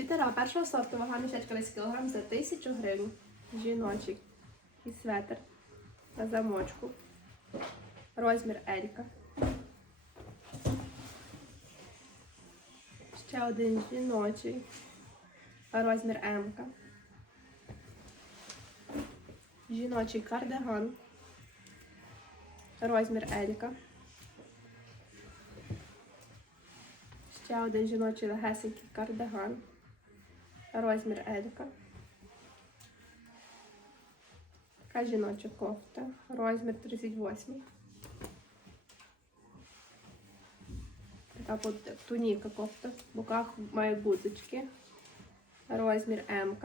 Світера першого сорту, вага мішечка 10 кг за 1000 гривень. Жіночий. І светр на замочку. Розмір Елька. Ще один жіночий. Розмір М. Жіночий кардиган. Розмір Елька. Ще один жіночий легесенький кардиган. Розмір Елька. Така жіноча кофта. Розмір 38. Така под- туніка кофта. В боках має гудзички. Розмір М.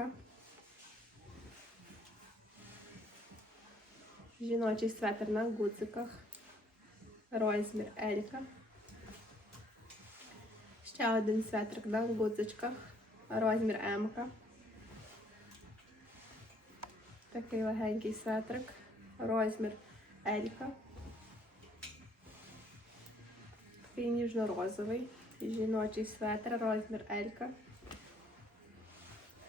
Жіночий светр на гудзиках. Розмір Елька. Ще один светрик на гудзичках. Розмір М. Такий легенький светрик. Розмір Елька. Такий ніжно-розовий. Жіночий светр, розмір Елька.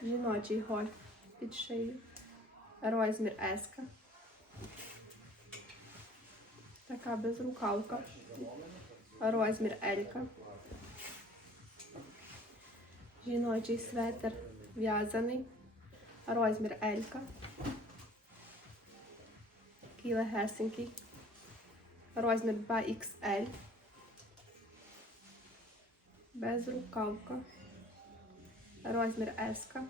Жіночий гольф під шию. Розмір Еска. Така безрукавка. Розмір Елька. Жіночий светр в'язаний. Розмір Елька. Такий легесенький. Розмір 2XL. Безрукавка. Розмір S.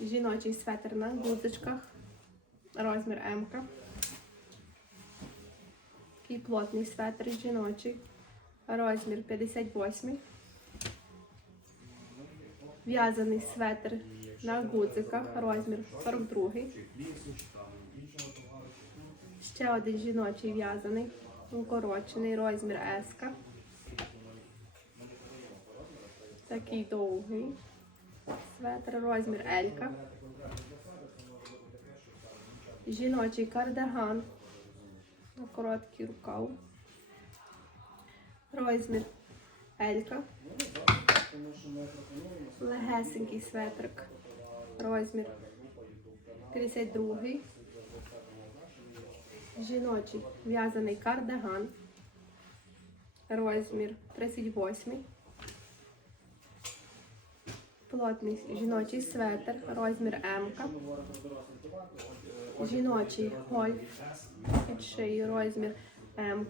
Жіночий светр на гудзичках. Розмір М. Такий плотний светр жіночий. Розмір 58. В'язаний светр на гудзиках. Розмір 42. Ще один жіночий в'язаний. Укорочений розмір S. Такий довгий. Светр розмір Елька. Жіночий кардиган. На короткий рукав. Розмір Елька. Легесенький светрик. Розмір 32. Жіночий в'язаний кардиган. Розмір 38. Плотний жіночий светр, розмір М. Жіночий гольф під шию, розмір М.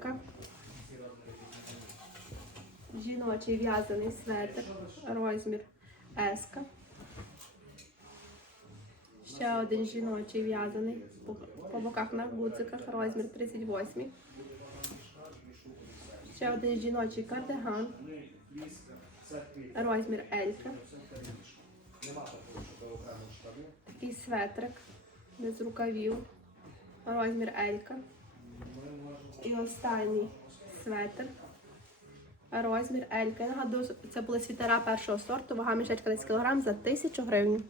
Жіночий в'язаний светр, розмір С. Ще один жіночий в'язаний по боках на гудзиках, розмір 38. Ще один жіночий кардиган, розмір Елька. Такий светрик без рукавів, розмір Елька. І останній светр. Розмір Елька. Нагадую, це були світера першого сорту, вага мішечка 10 кг за 1000 гривень.